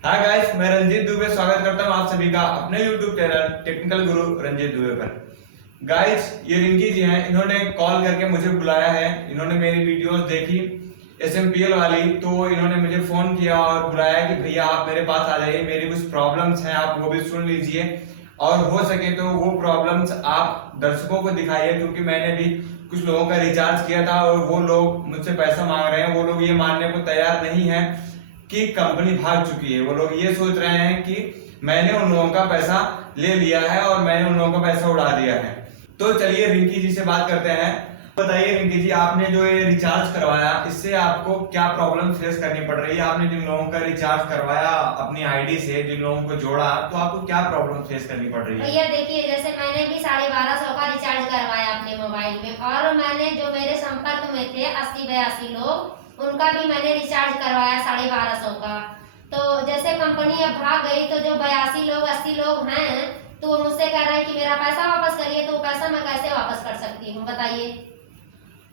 Hi guys, मैं रंजीत दुबे स्वागत करता हूं आप सभी का अपने YouTube चैनल टेक्निकल गुरु रंजीत दुबे पर। गाइस, ये रिंकी जी हैं, इन्होंने कॉल करके मुझे बुलाया है। इन्होंने मेरी वीडियोस देखी SMPL वाली, तो इन्होंने मुझे फोन किया और बुलाया कि भैया आप मेरे पास आ जाइए, मेरी कुछ प्रॉब्लम्स हैं, आप वो भी सुन लीजिए और हो सके तो वो प्रॉब्लम्स आप दर्शकों को दिखाइए, क्योंकि मैंने भी कुछ लोगों का रिचार्ज किया था और वो लोग मुझसे पैसा मांग रहे हैं। वो लोग ये मानने को तैयार नहीं है कि कंपनी भाग चुकी है। वो लोग ये सोच रहे हैं कि मैंने उन लोगों का पैसा ले लिया है और मैंने उन लोगों का पैसा उड़ा दिया है। तो चलिए रिंकी जी से बात करते हैं। बताइए रिंकी जी, आपने जो ये रिचार्ज करवाया, इससे आपको क्या प्रॉब्लम फेस करनी पड़ रही है? आपने जिन लोगों का रिचार्ज करवाया अपनी आईडी से, जिन लोगों को जोड़ा, तो आपको क्या प्रॉब्लम फेस करनी पड़ रही है? भैया देखिए, जैसे मैंने भी 1250 का रिचार्ज करवाया अपने मोबाइल में, और मैंने जो मेरे संपर्क में थे 80-82 लोग, उनका भी मैंने रिचार्ज करवाया 1250 का। तो जैसे कंपनी अब भाग गई, तो जो 82 लोग 80 लोग हैं, तो वो मुझसे कह रहे हैं कि मेरा पैसा वापस करिए। तो पैसा मैं कैसे वापस कर सकती हूँ, बताइए।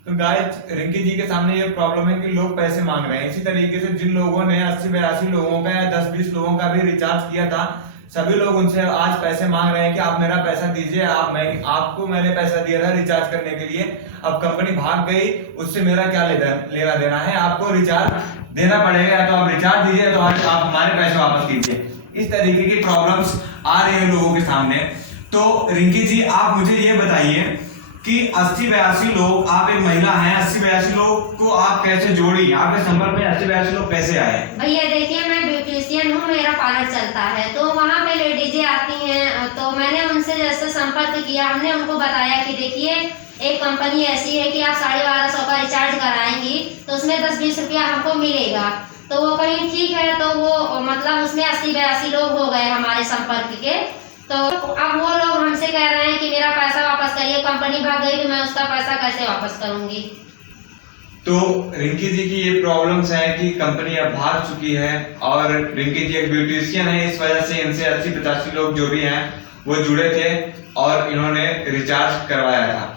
तो गाइस, रिंकी जी के सामने ये प्रॉब्लम है कि लोग पैसे मांग रहे हैं। इसी तरीके से जिन लोगों ने 80-82 लोगों का या 10-20 लोगों का भी रिचार्ज किया था, सभी लोग उनसे आज पैसे मांग रहे हैं कि आप मेरा पैसा दीजिए। आपको मैंने पैसा दिया था रिचार्ज करने के लिए, अब कंपनी भाग गई, उससे मेरा क्या लेना देना है? आपको रिचार्ज देना पड़ेगा, या तो आप रिचार्ज दीजिए, तो आप हमारे पैसे वापस कीजिए। इस तरीके की प्रॉब्लम्स आ रही है लोगों के सामने। तो रिंकी जी, आप मुझे ये बताइए कि 80-82 लोग, आप एक महिला हैं, 80-82 लोग को आप कैसे जोड़ी? आपके संपर्क में 80-82 लोग कैसे आए? भैया देखिए, मैं ब्यूटिशियन हूँ, मेरा पार्लर चलता है, तो वहाँ पे लेडीजें आती हैं। तो मैंने उनसे जैसे संपर्क किया, हमने उनको बताया कि देखिए एक कंपनी ऐसी है कि आप 1250 का रिचार्ज कराएंगी तो उसमें 10-20 रुपया हमको मिलेगा। तो वो कहीं ठीक है, तो वो मतलब उसमें 80-82 लोग हो गए हमारे संपर्क के। तो अब वो लोग हमसे कह रहे हैं कि मेरा पैसा वापस करिए, कंपनी भाग गई तो मैं उसका पैसा कैसे वापस करूंगी। तो रिंकी जी की ये प्रॉब्लम्स है कि कंपनी अब भाग चुकी है और रिंकी जी एक ब्यूटिशियन है, इस वजह से इनसे 80-85 लोग जो भी हैं वो जुड़े थे और इन्होंने रिचार्ज करवाया था।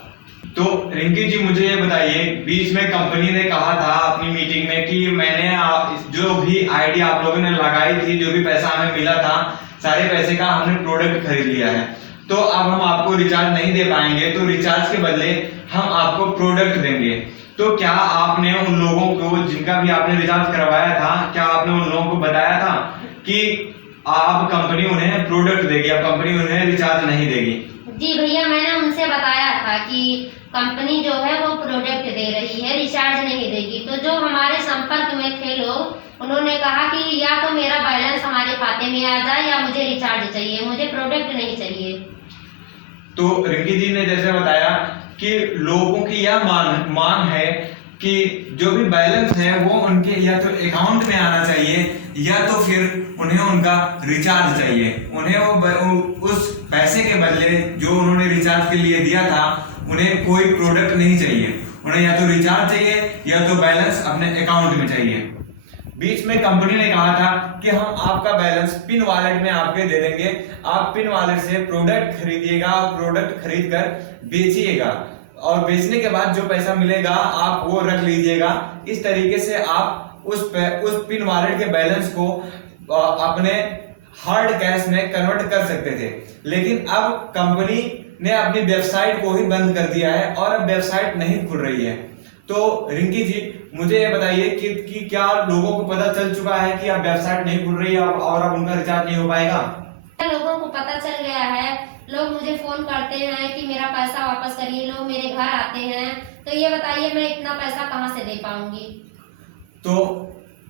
तो रिंकी जी, मुझे ये बताइए, बीच में कंपनी ने कहा था अपनी मीटिंग में कि मैंने जो भी आईडी आप लोगों ने लगाई थी, जो भी पैसा हमें मिला था, सारे पैसे का हमने प्रोडक्ट खरीद लिया है, तो अब हम आपको रिचार्ज नहीं दे पाएंगे, तो रिचार्ज के बदले हम आपको प्रोडक्ट देंगे। तो क्या आपने उन लोगों को जिनका भी आपने रिचार्ज करवाया था, क्या आपने उन लोगों को बताया था कि आप कंपनी उन्हें प्रोडक्ट देगी, अब कंपनी उन्हें रिचार्ज नहीं देगी? जी भैया, मैंने उनसे बताया था कि कंपनी जो है वो प्रोडक्ट दे रही है, रिचार्ज नहीं देगी। तो जो हमारे संपर्क में थे लोग, उन्होंने कहा कि या तो मेरा बैलेंस हमारे खाते में आ जाए या मुझे रिचार्ज चाहिए, मुझे प्रोडक्ट नहीं चाहिए। तो रिंकी जी ने जैसे बताया कि लोगों की यह मांग है कि जो भी बैलेंस है वो उनके या तो अकाउंट में आना चाहिए, या तो फिर उन्हें उनका रिचार्ज चाहिए। उन्हें वो उस पैसे के बदले जो उन्होंने रिचार्ज के लिए दिया था, उन्हें कोई प्रोडक्ट नहीं चाहिए। उन्हें या तो रिचार्ज चाहिए या तो बैलेंस अपने अकाउंट में चाहिए। बीच में कंपनी ने कहा था कि हम आपका बैलेंस पिन वॉलेट में आपके दे देंगे, आप पिन वॉलेट से प्रोडक्ट खरीदिएगा और प्रोडक्ट खरीद कर बेचिएगा, और बेचने के बाद जो पैसा मिलेगा आप वो रख लीजिएगा। इस तरीके से आप उस पिन वॉलेट के बैलेंस को अपने हार्ड कैश में कन्वर्ट कर सकते थे। लेकिन अब कंपनी ने अपनी वेबसाइट को ही बंद कर दिया है और अब वेबसाइट नहीं खुल रही है। तो रिंकी जी, मुझे ये बताइए कि क्या लोगों को पता चल चुका है कि अब वेबसाइट नहीं खुल रही है और अब उनका रिचार्ज नहीं हो पाएगा? लोगों को पता चल गया है, लोग मुझे फोन करते हैं कि मेरा पैसा वापस करिए, लोग मेरे घर आते हैं। तो ये बताइए, मैं इतना पैसा कहाँ से दे पाऊंगी? तो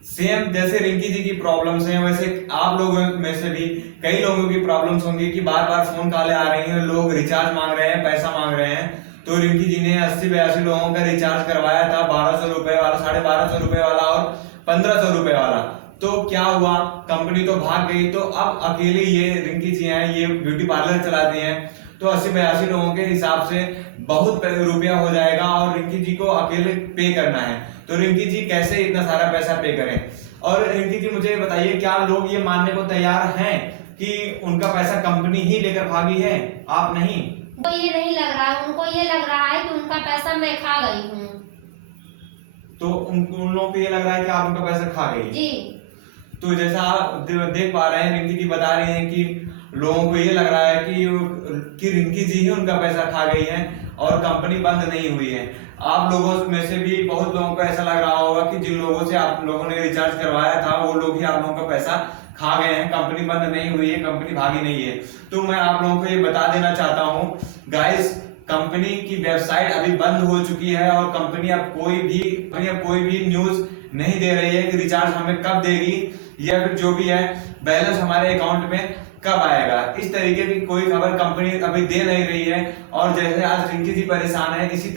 सेम जैसे रिंकी जी की प्रॉब्लम्स हैं, वैसे आप लोगों में से भी कई लोगों की प्रॉब्लम्स होंगी कि बार बार फोन कॉलें आ रही हैं, लोग रिचार्ज मांग रहे हैं, पैसा मांग रहे हैं। तो रिंकी जी ने 80-82 लोगों का रिचार्ज करवाया था, 1200 रुपए वाला, 1250 रुपए वाला और 1500 रुपए वाला। तो क्या हुआ, कंपनी तो भाग गई, तो अब अकेले ये रिंकी जी हैं, ये ब्यूटी पार्लर चलाती हैं, तो 80-82 लोगों के हिसाब से बहुत रुपया हो जाएगा और रिंकी जी को अकेले पे करना है। तो रिंकी जी कैसे इतना सारा पैसा पे करें? और रिंकी जी, मुझे बताइए, क्या लोग ये मानने को तैयार हैं कि उनका पैसा कंपनी ही लेकर भागी है, आप नहीं? तो ये नहीं लग रहा है, उनको ये लग रहा है कि उनका पैसा मैं खा गई हूँ। तो उन लोगों को ये लग रहा है कि आप उनका पैसा खा गई? जी। तो जैसा आप देख पा रहे हैं, रिंकी जी बता रही हैं कि लोगों को ये लग रहा है कि रिंकी जी ही उनका पैसा खा गई है और कंपनी बंद नहीं हुई है। आप लोगों में से भी बहुत लोगों को ऐसा लग रहा होगा कि जिन लोगों से आप लोगों ने रिचार्ज करवाया था वो लोग ही आप लोगों का पैसा खा गए हैं। कंपनी बंद नहीं हुई है, कंपनी भागी नहीं है। तो मैं आप लोगों को ये बता देना चाहता हूँ गाइस, कंपनी की वेबसाइट अभी बंद हो चुकी है और कंपनी अब कोई भी न्यूज नहीं दे रही है कि रिचार्ज हमें कब देगी या फिर जो भी है बैलेंस हमारे अकाउंट में कब आएगा। इस तरीके की कोई खबर कंपनी अभी दे नहीं रही है। और जैसे आज रिंकी जी परेशान है, इसी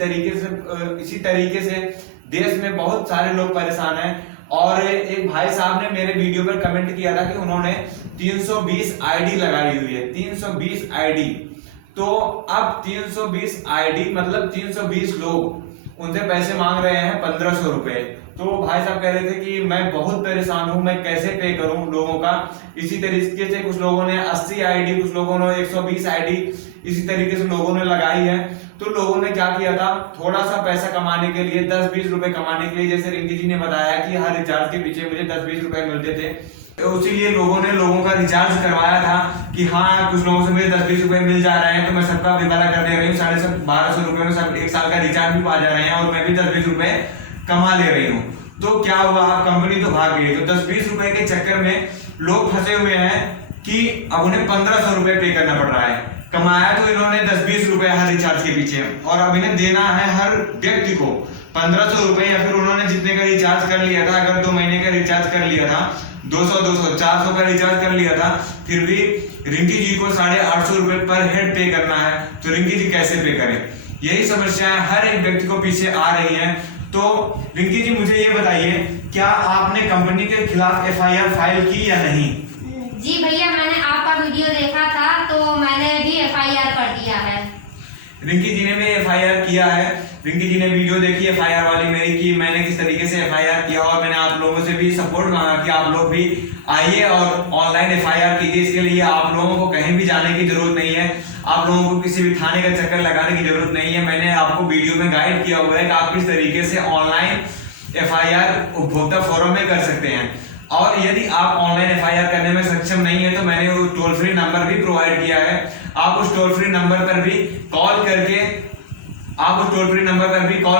तरीके से देश में बहुत सारे लोग परेशान हैं। और एक भाई साहब ने मेरे वीडियो पर कमेंट किया था कि उन्होंने 320 आईडी लगाई हुई है, 320 आईडी। तो अब 320 आईडी मतलब 320 लोग उनसे पैसे मांग रहे हैं 1500 रुपए। तो भाई साहब कह रहे थे कि मैं बहुत परेशान हूं, मैं कैसे पे करूं लोगों का। इसी तरीके से कुछ लोगों ने 80 आईडी, कुछ लोगों ने 120 आईडी इसी तरीके से लोगों ने लगाई है। तो लोगों ने क्या किया था, थोड़ा सा पैसा कमाने के लिए, 10-20 रुपए कमाने के लिए, जैसे रिंकी जी ने बताया कि हर रिचार्ज के पीछे मुझे 10-20 रुपए मिलते थे, तो उसीलिए लोगों ने लोगों का रिचार्ज करवाया था कि हाँ कुछ लोगों से मुझे 10-20 रुपए मिल जा रहे हैं तो मैं सबका विवादा कर दे रही हूँ। 1250 रुपए में सब एक साल का रिचार्ज भी पा जा रहे हैं और मैं भी 10-20 रुपए कमा ले रही हूँ। तो क्या हुआ, आप कंपनी तो भाग गई। तो 10-20 रुपए के चक्कर में लोग फंसे हुए हैं कि अब उन्हें 1500 रुपए पे करना पड़ रहा है। कमाया तो इन्होंने 10-20 रुपए हर रिचार्ज के पीछे और अब इन्हें देना है हर व्यक्ति को 1500 रुपए, या फिर उन्होंने जितने का रिचार्ज कर लिया था, अगर 2 महीने का रिचार्ज कर लिया था, 200, 400 का रिचार्ज कर लिया था, फिर भी रिंकी जी को 850 रुपए पर हेड पे करना है। तो रिंकी जी कैसे पे करें? यही समस्याएं हर एक व्यक्ति को पीछे आ रही हैं। तो रिंकी जी मुझे ये बताइए, क्या आपने कंपनी के खिलाफ FIR फाइल की या नहीं? जी भैया, मैंने आपका वीडियो देखा था तो मैंने भी FIR कर दिया है। रिंकी जी ने भी FIR किया है। रिंकी जी ने वीडियो देखी FIR वाली मेरी कि मैंने किस तरीके से FIR किया, और मैंने आप लोगों से भी सपोर्ट मांगा कि आप लोग भी आइए और ऑनलाइन FIR कीजिए। इसके लिए आप लोगों को कहीं भी जाने की जरूरत नहीं है, आप लोगों को किसी भी थाने का चक्कर लगाने की जरूरत नहीं है। मैंने आपको वीडियो में गाइड किया हुआ है कि आप किस तरीके से ऑनलाइन FIR उपभोक्ता फोरम में कर सकते हैं। और यदि आप ऑनलाइन FIR करने में सक्षम नहीं है तो मैंने वो टोल फ्री नंबर भी प्रोवाइड किया है। आप उस टोल फ्री नंबर पर भी कॉल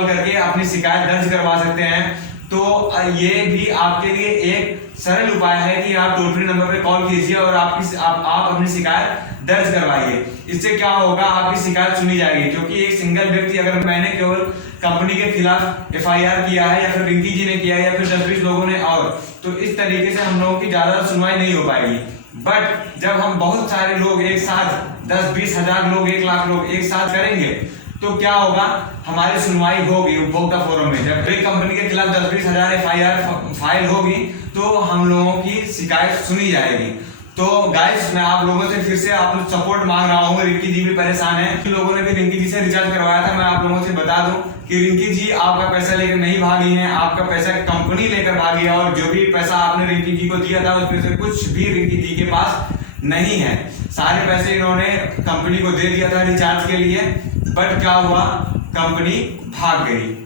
करके अपनी शिकायत दर्ज करवा सकते हैं। तो ये भी आपके लिए एक सरल उपाय है कि आप टोल फ्री नंबर पर कॉल कीजिए और आप अपनी शिकायत दर्ज करवाइए। इससे क्या होगा, आपकी शिकायत सुनी जाएगी। क्योंकि एक सिंगल व्यक्ति, अगर मैंने केवल कंपनी के खिलाफ FIR किया है या फिर रिंकी जी ने किया है या फिर 10-20 लोगों ने, और तो इस तरीके से हम लोगों की ज्यादा सुनवाई नहीं हो पाएगी। बट जब हम बहुत सारे लोग एक साथ 10-20 हजार लोग, 1 लाख लोग एक साथ करेंगे तो क्या होगा, हमारी सुनवाई होगी उपभोक्ता फोरम में। जब एक कंपनी के खिलाफ 10-20 हजार FIR फाइल होगी तो हम लोगों की शिकायत सुनी जाएगी। तो गाइस, मैं आप लोगों से फिर से आप सपोर्ट मांग रहा हूँ। रिंकी जी भी परेशान है, जिन लोगों ने भी रिंकी जी से रिचार्ज करवाया था, मैं आप लोगों से बता दूं कि रिंकी जी आपका पैसा लेकर नहीं भागी हैं, आपका पैसा कंपनी लेकर भागी है। और जो भी पैसा आपने रिंकी जी को दिया था उसमें से कुछ भी रिंकी जी के पास नहीं है। सारे पैसे इन्होंने कंपनी को दे दिया था रिचार्ज के लिए, बट क्या हुआ, कंपनी भाग गई।